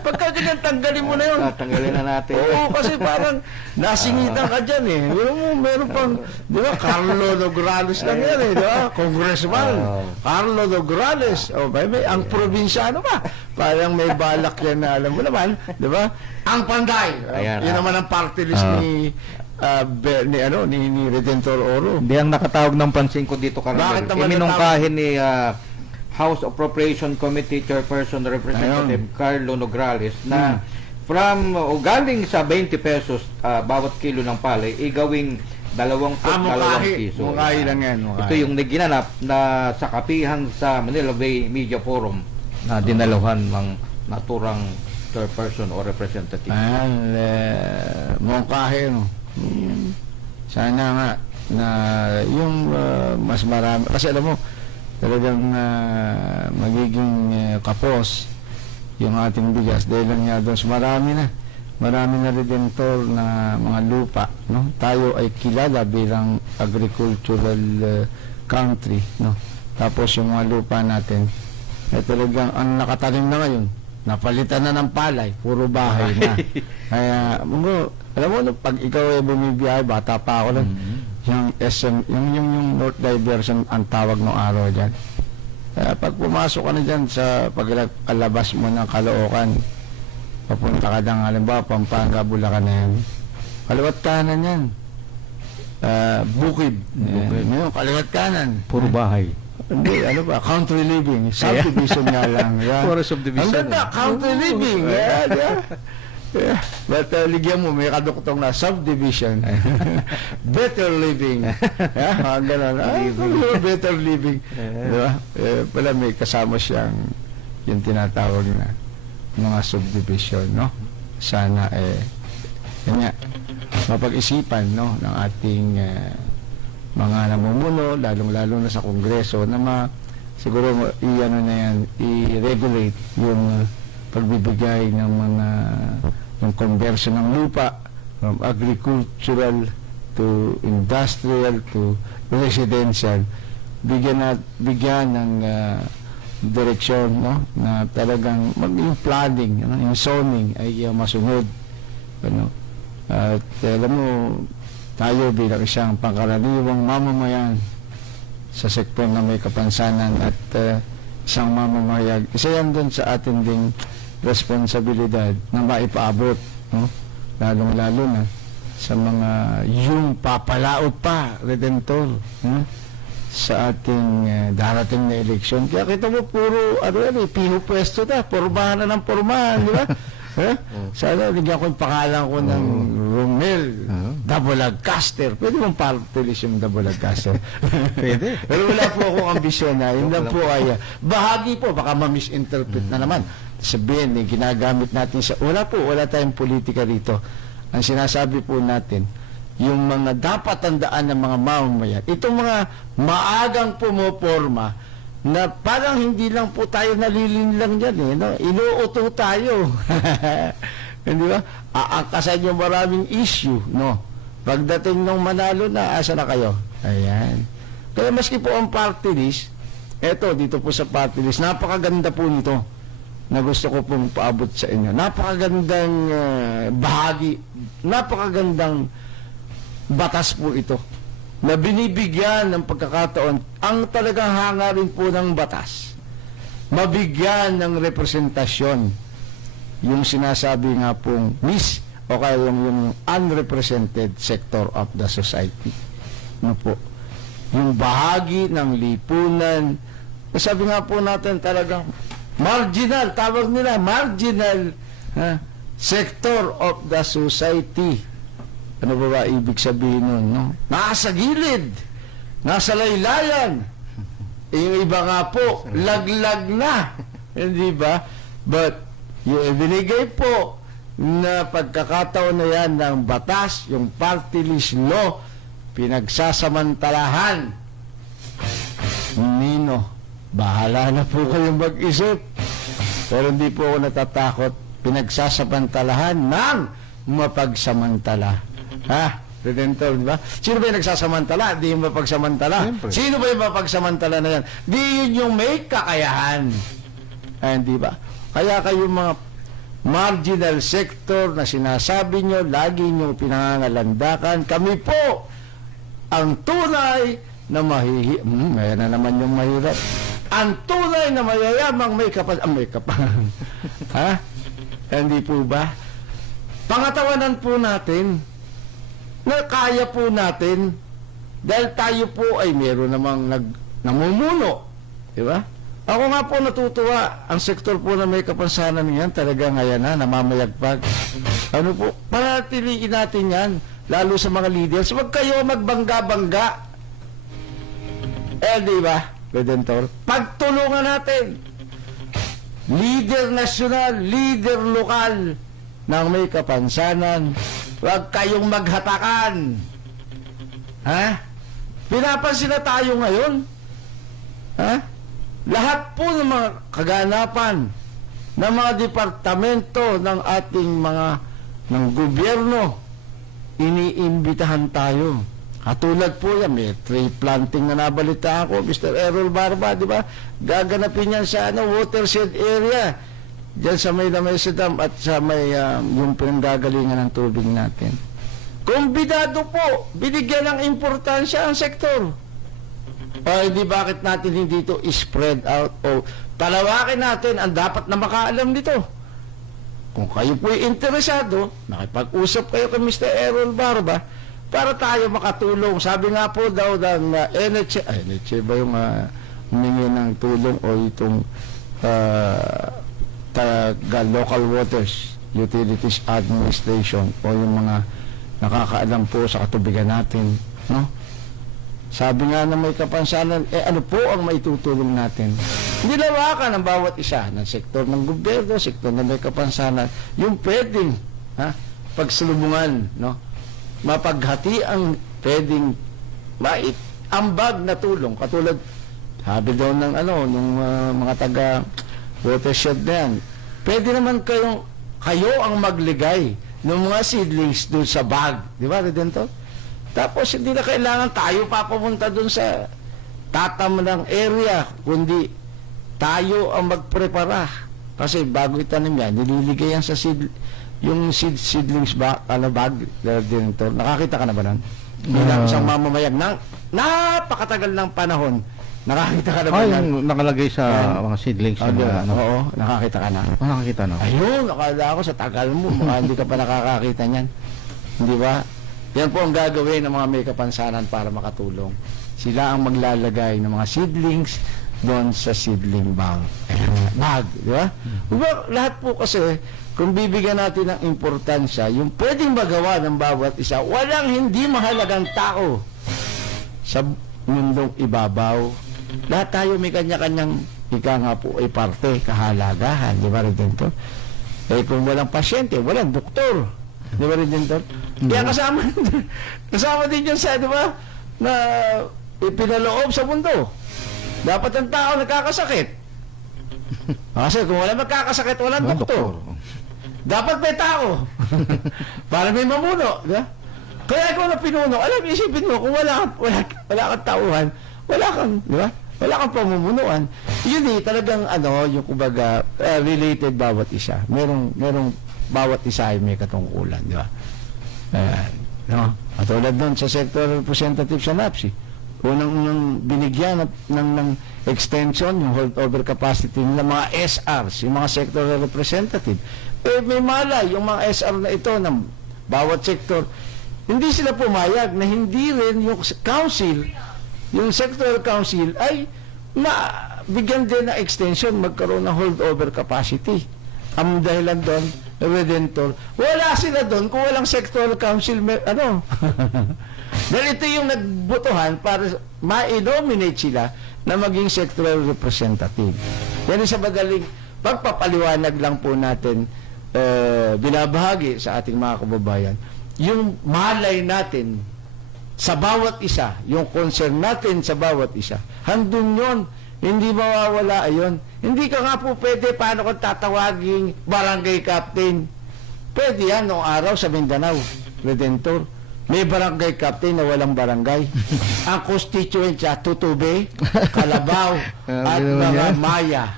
Pagka ganyan, tanggalin mo na yun. Tanggalin na natin. Oo, kasi parang nasingitan ka dyan eh. Meron pang, di ba, Carlo Nograles lang yan eh, di ba? Congressman. Carlo Nograles. O, may ang probinsyano ba? Parang may balak yan na alam mo naman, di ba? Ang Panday. Yun naman ang party list ni Redentor Oro. Hindi ang nakatawag ng pansin ko dito, Carmen. Iminungkahin ni House Appropriation Committee Chairperson Representative Carlo Nograles na galing sa 20 pesos bawat kilo ng palay, igawing 22 piso. Mungkahi lang yan. Ito yung naginanap na sa kapihan sa Manila Bay Media Forum na dinaluhan ng naturang chairperson o representative. Mungkahi, no? Sana nga na yung mas marami, kasi alam mo talagang magiging kapos yung ating bigas dahil lang nga doon marami na redentor na mga lupa, no? Tayo ay kilala bilang agricultural country, no? Tapos yung mga lupa natin ay talagang ang nakatanim na ngayon, napalitan na ng palay, puro bahay na. Kaya alam mo, pag ikaw ay bumibiyahe, bata pa ako nun, yung SM, yung North Diversion ang tawag ng araw dyan. Kaya pag pumasok ka na dyan sa pagkalabas mo ng Caloocan, papunta ka ng halimbawa Pampanga, Bulacan na yan, kaliwat kanan yan, Bukid. Ngayon, kaliwat kanan, Puro bahay. hindi, ano ba, country living, subdivision nga lang. Yeah. Puro subdivision. Ang ganda, country living. Yeah. But ligyan mo, may kaduktong na subdivision. Better living. Yeah, gano'n. Better living. Diba? Pala may kasama siyang yung tinatawag na mga subdivision, no? Sana kanya mapag-isipan, no, ng ating mga namumuno, lalong-lalo na sa Kongreso, na siguro i-ano na yan, i-regulate yung pagbibigay ng mga yung conversion ng lupa from agricultural to industrial to residential. Bigyan ng direksyon, no, na talagang yung planning, yung zoning ay masunod, ano. At alam mo, tayo bilang isang pangkaraniwang mamamayan sa sektor na may kapansanan at isang mamamayag, isa yan doon sa atin ding responsibilidad na maipaabot, no? Lalong-lalo na sa mga yung papalaot pa, redentor, no? Sa ating darating na eleksyon. Kaya kita mo, puro piho pwesto na, pormahan na ng pormahan, di ba? Sana bigyan ko yung pangalan ko ng Romel Dabolagcaster. Pwede mong party list yung Dabolagcaster. Pwede. Pero wala po akong ambisyon na. Yun lang po ay bahagi po, baka ma-misinterpret na naman. Sabihin, ginagamit natin wala tayong politika rito. Ang sinasabi po natin, yung mga dapat tandaan ng mga mamamayan, itong mga maagang pumoporma, na parang hindi lang po tayo nalilinlang dyan, no? Inuuto tayo. Hindi ba? Aangkasan yung maraming issue, no? Pagdating ng manalo na, asa na kayo? Ayan. Kaya maski po ang party list, dito po sa party list, napakaganda po nito na gusto ko pong paabot sa inyo. Napakagandang bahagi, napakagandang batas po ito na binibigyan ng pagkakataon ang talagang hangarin po ng batas, mabigyan ng representasyon yung sinasabi nga pong miss o kaya yung unrepresented sector of the society. Ano po? Yung bahagi ng lipunan, sabi nga po natin talagang marginal, tawag nila, marginal sector of the society. Ano ba ibig sabihin nun, no? Nasa gilid, nasa laylayan. Yung iba nga po, laglag na. Hindi ba? But, yung ibinigay po na pagkakataon na yan ng batas, yung party list law, pinagsasamantalahan. Nino, bahala na po kayong mag-isip. Pero hindi po ako natatakot. Pinagsasamantalahan ng mapagsamantala. Redentor, di ba? Sino ba yung nagsasamantala? Di yung mapagsamantala. Siyempre. Sino ba yung mapagsamantala na yan? Di yun yung may kakayahan. Di ba? Kaya kayo mga marginal sector na sinasabi nyo, lagi nyo pinangangalandakan, kami po ang tunay na may na naman yung mahirap. Ang tunay na mayayamang may Hindi po ba? Pangatawanan po natin na kaya po natin dahil tayo po ay meron namang namumuno, di ba? Ako nga po natutuwa, ang sektor po na may kapansanan niyan talaga ngayon na namamayagpag. Ano po, panatiliin natin yan, lalo sa mga leaders. Huwag kayo magbangga-bangga. Di ba, Redentor? Pagtulungan natin. Leader nasyonal, leader lokal ng may kapansanan. Huwag kayong maghatakan. Pinapansin na tayo ngayon. Ha? Lahat po ng mga kaganapan ng mga departamento ng ating ng gobyerno, iniimbitahan tayo. Katulad po yan, may tree planting na nabalita ako, Mr. Errol Barba, di ba? Gaganapin yan sa watershed area. Diyan sa may Lamesa Dam at sa may yung pinanggagalingan ng tubig natin. Kumbidado po, binigyan ng importansya ang sektor. O hindi bakit natin hindi ito spread out o palawakin natin ang dapat na makaalam nito. Kung kayo po'y interesado, nakipag-usap kayo kay Mr. Errol Barba para tayo makatulong. Sabi nga po daw ng NHA ba yung humingi ng tulong o itong Local Waters Utilities Administration o yung mga nakakaalam po sa katubigan natin, no? Sabi nga na may kapansanan, ano po ang maitutulong natin? Nilawakan ang bawat isa ng sektor ng gobyerno, sektor na may kapansanan, yung pwedeng pagsulubungan, no? Mapaghati ang pwedeng ambag na tulong. Katulad, sabi daw ng nung mga taga watershed na yan, pwede naman kayo ang magligay ng mga seedlings doon sa bag. Di ba, Redento? Tapos hindi na kailangan tayo papapunta doon sa tatam ng area, kundi tayo ang magprepara. Kasi bago itanim yan, nililigay yan sa seedlings bag, Redento. Nakakita ka na ba nun? Bilang isang mamamayag ng napakatagal ng panahon. Nakakita ka na ba yan? Yung nakalagay sa mga seedlings na Oo, nakakita ka na. nakakita na. Ayun, nakala ko sa tagal mo, hindi ka pa nakakakita niyan. Hindi ba? Yan po ang gagawin ng mga may kapansanan para makatulong. Sila ang maglalagay ng mga seedlings doon sa seedling bag. Di ba? Diba, lahat po kasi, kung bibigyan natin ng importansya, yung pwedeng magawa ng bawat isa, walang hindi mahalagang tao sa mundong ibabaw. Lahat tayo may kanya-kanyang nga po ay parte, kahalagahan, di ba, Redento? Kung walang pasyente, walang doktor, di ba, Redento? Kaya kasama din yun sa, di ba, na ipinaloob sa mundo. Dapat ang tao nagkakasakit. Kasi kung wala magkakasakit, walang doktor. Dapat may tao. Para may mamuno, di ba? Kaya kung na pinuno, isipin mo, kung wala kang tauhan, wala kang, di ba? Wala kang pamumunuan. Yun talagang yung kumbaga, related bawat isa. Merong bawat isa ay may katungkulan, di ba? No? Katulad doon sa sector representative sa NAPSI. Unang binigyan ng extension, yung holdover capacity ng mga SRs, yung mga sector representative. May malay, yung mga SR na ito ng bawat sektor, hindi sila pumayag na hindi rin yung council, yung sectoral council ay bigyan din ng extension, magkaroon ng holdover capacity. Ang dahilan doon, Redentor, wala sila doon kung walang sectoral council, dahil ito yung nagbotohan para ma-nominate sila na maging sectoral representative. Yan sa magaling pagpapaliwanag lang po natin, binabahagi sa ating mga kababayan yung malay natin sa bawat isa, yung concern natin sa bawat isa. Handun yun, hindi mawawala ayon. Hindi ka nga po pwede, paano kung tatawaging barangay captain? Pwede yan noong araw sa Mindanao, Redentor. May barangay captain na walang barangay. Ang constituent siya, Tutube, Kalabaw, at mga Maya.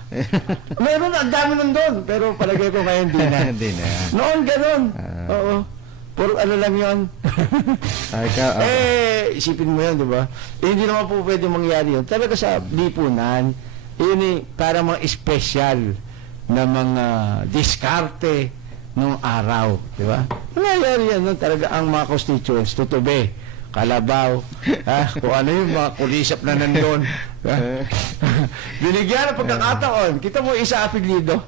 Meron, ang dami nun doon, pero palagay ko ngayon di na. Noon ganun. Oo. Puro lang yun. Isipin mo yun, di ba? Hindi naman po pwede mangyari yun. Talaga sa lipunan, yun para mga espesyal na mga diskarte nung araw, di ba? Nangyayari yan nun talaga ang mga constituents, Tutube, Kalabaw, kung ano yung mga kulisap na nandun. Binigyan ng pagkakataon, kita mo isa apelido.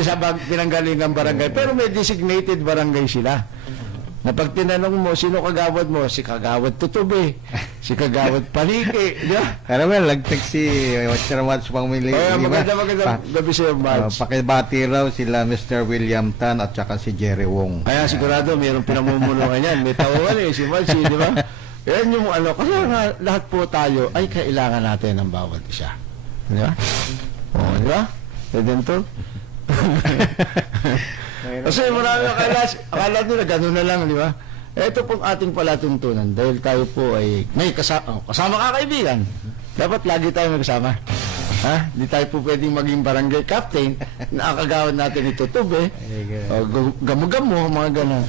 Sa pinanggalingang barangay, pero may designated barangay sila. Na pag tinanong mo, sino kagawad mo? Si Kagawad Tutube, si Kagawad Paliki, di ba? Pero lagtag si Mr. Mads Pangmili. Maganda gabi sa'yo, Mads. Pakibati raw sila Mr. William Tan at saka si Jerry Wong. Kaya sigurado mayroong pinamumunuan yan. May tauhan si Mads, di ba? Yan yung ano, kasi nga lahat po tayo ay kailangan natin ng bawat isa. Di ba? Oo, di ba? Redentor? Kasi marami akala nila gano'n na lang, di ba? Ito pong ating palatuntunan dahil tayo po ay may kasama kaibigan. Dapat lagi tayo may kasama. Ha? Hindi tayo po pwedeng maging barangay captain na ang kagawad natin itutube. O gamo-gamo, mga gano'n.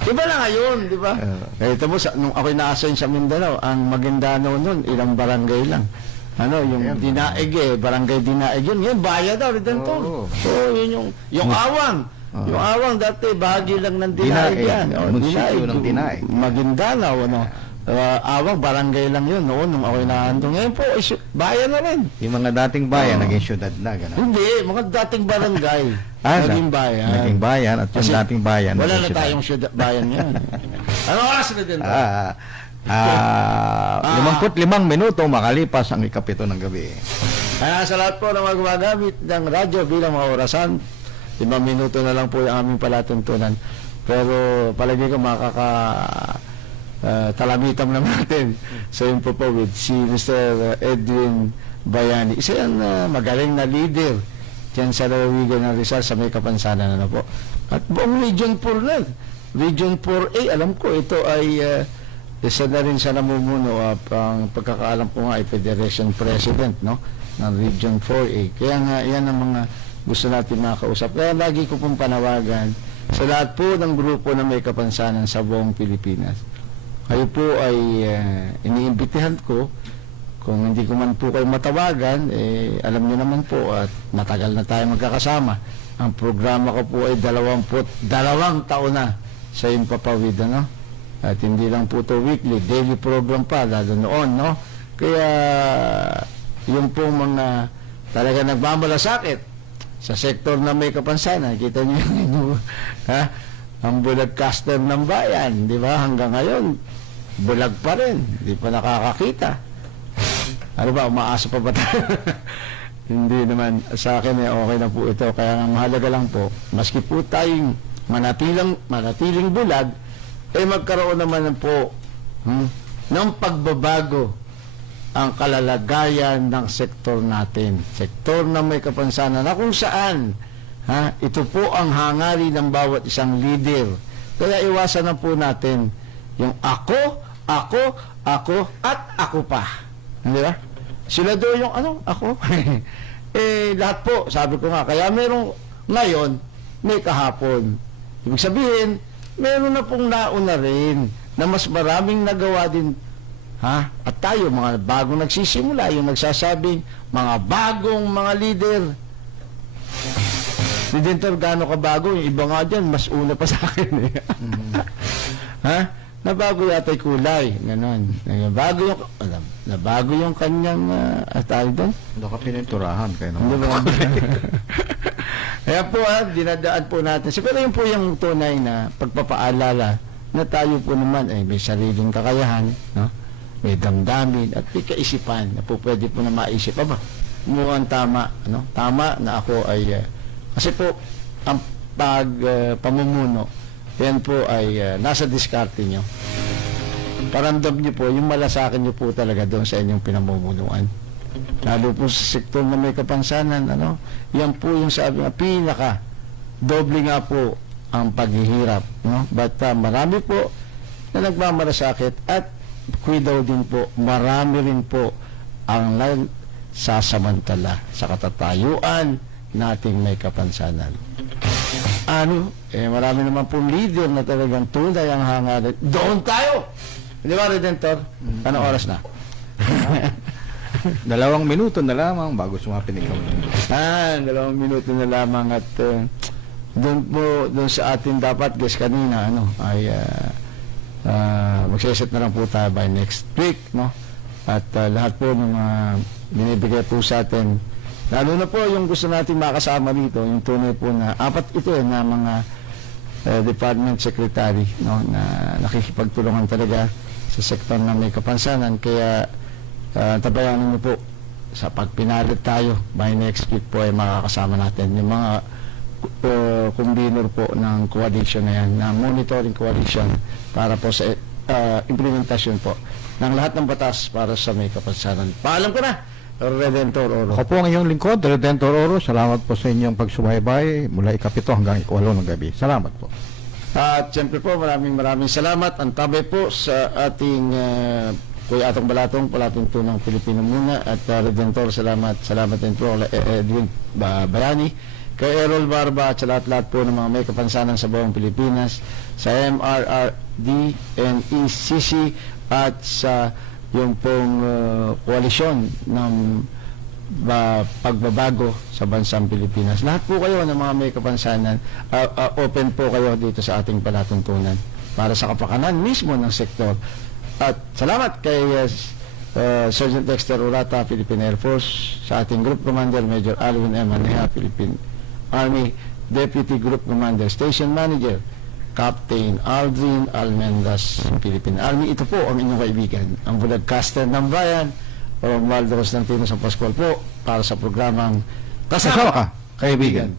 Iba na ngayon, di ba? Ito mo, nung ako'y na-assign sa Mindanao, ang Maguindanao nun, ilang barangay lang. Ano, yung Dinaig barangay Dinaig yun. Yan, bayan daw, Redentor. Oo, yun yung Awang. Yung Awang dati, bahagi lang ng Dinaig yan. Munisipyo ng Dinaig. Maguindanao, ano. Awang, barangay lang yun noon, nung ako'y naandong. Ngayon po, bayan na rin. Yung mga dating bayan, naging syudad na, gano'n. Hindi, mga dating barangay. Naging bayan. Naging bayan, at yung Kasi dating bayan. wala naging na syudad. tayong bayan yan. Ano oras na din? 55 minuto makalipas ang ikapito ng gabi. Sa lahat po na gumagamit ng radyo bilang mga orasan, 5 minuto na lang po yung aming palatuntunan. Pero palagi ko talamitam naman natin sa Impopowid si Mr. Edwin Bayani. Isa yan magaling na leader dyan sa lalawigan ng Rizal sa may Kapansanan na po. At buong Region 4 na. Region 4A, alam ko ito ay isa na rin sa namumuno ang pagkakaalam ko nga ay Federation President, no, ng Region 4A. Kaya nga yan ang mga gusto natin makausap. Kaya lagi ko pong panawagan sa lahat po ng grupo na may kapansanan sa buong Pilipinas. Kayo po ay iniimbitihan ko, kung hindi ko man po kayo matawagan, alam niyo naman po at matagal na tayo magkakasama. Ang programa ko po ay 22 taon na sa Impapawid, no? At hindi lang po ito weekly, daily program pa, lalo noon, no? Kaya, yung pong mga talaga nagmamalasakit sa sektor na may kapansanan, kita niyo yung ha? Ang bulagcaster ng bayan, di ba? Hanggang ngayon, bulag pa rin, hindi pa nakakakita. Ano ba, umaasa pa ba tayo? Hindi naman, sa akin okay na po ito. Kaya ang mahalaga lang po, maski po tayong manatiling bulag, magkaroon naman po ng pagbabago ang kalalagayan ng sektor natin. Sektor na may kapansanan na kung saan ito po ang hangarin ng bawat isang leader. Kaya iwasan na po natin yung ako, at ako pa. Hindi ba? Sila doon yung ako. Lahat po, sabi ko nga, kaya merong ngayon, may kahapon. Ibig sabihin, meron na pong nauna rin na mas maraming nagawa din. At tayo, mga bagong nagsisimula, yung nagsasabing, mga bagong mga leader. Redentor, gaano ka bago? Yung iba nga dyan, mas una pa sa akin. Nabago yata yung kulay. Ganon. Nabago yung kanyang atay doon. Hindi ka pininturahan kayo Hindi naman. ba? Kaya po dinadaan po natin. Siguro yun po yung tunay na pagpapaalala na tayo po naman ay may sariling kakayahan, no? May damdamin at may kaisipan na po pwede po na maisip. Mukhang tama, no? Tama na ako ay kasi po ang pamumuno yan po ay nasa diskarte nyo. Paramdam nyo po yung malasakin nyo po talaga doon sa inyong pinamumunuan. Lalo po sa sektor na may kapansanan, yan po yung sabi nga, pinaka doble nga po ang paghihirap, no? But marami po na nagmamalasakit at kuidaw din po, marami rin po ang nagsasamantala sa katatayuan nating may kapansanan. Marami naman pong leader na talagang tunay ang hangarin. Doon tayo! Di ba, Redentor? Anong oras na? 2 minuto na lamang bago sumapit ikaw. 2 minuto na lamang at doon sa atin dapat guys kanina ay magsiset na lang po tayo by next week, no? At lahat po ng binibigay po sa atin, lalo na po yung gusto natin makasama dito, yung tunay po na apat ito na mga department secretary, no, na nakikipagtulungan talaga sa sektor na may kapansanan. Kaya tabayanan niyo po sa pagpinalit tayo by next week po ay makakasama natin yung mga convener po ng coalition na yan, na monitoring coalition para po sa implementasyon po ng lahat ng batas para sa may kapansanan. Paalam ko na, Redentor Oro. Ako po ang inyong lingkod, Redentor Oro. Salamat po sa inyong pagsubaybay mula ikapito hanggang ikawalo ng gabi. Salamat po. At siyempre po, maraming salamat. Ang tabi po sa ating Kuya Atong Balatong, Palatuntunang Pilipino muna. At Redentor, salamat din po Edwin Bayani, kay Errol Barba at sa lahat-lahat po ng mga may kapansanan sa buong Pilipinas, sa MRRD, NECC at sa yung pong koalisyon ng pagbabago sa bansang Pilipinas. Lahat po kayo ng mga may kapansanan, open po kayo dito sa ating palatuntunan para sa kapakanan mismo ng sektor. At salamat kay Sergeant Dexter Urata, Philippine Air Force, sa ating Group Commander Major Alvin M. Aneja, Philippine Army, Deputy Group Commander Station Manager Captain Aldrin Almendras, Philippine Army. Ito po ang inyong kaibigan, ang broadcaster ng bayan, Romualdo Constantino sa Pascual po, para sa programang Kasama ka, kaibigan.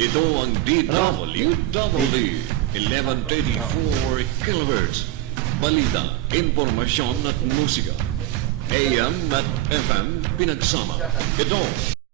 Ito ang DWWD 1134 kHz. Balita, impormasyon at musika. AM at FM pinagsama. Ito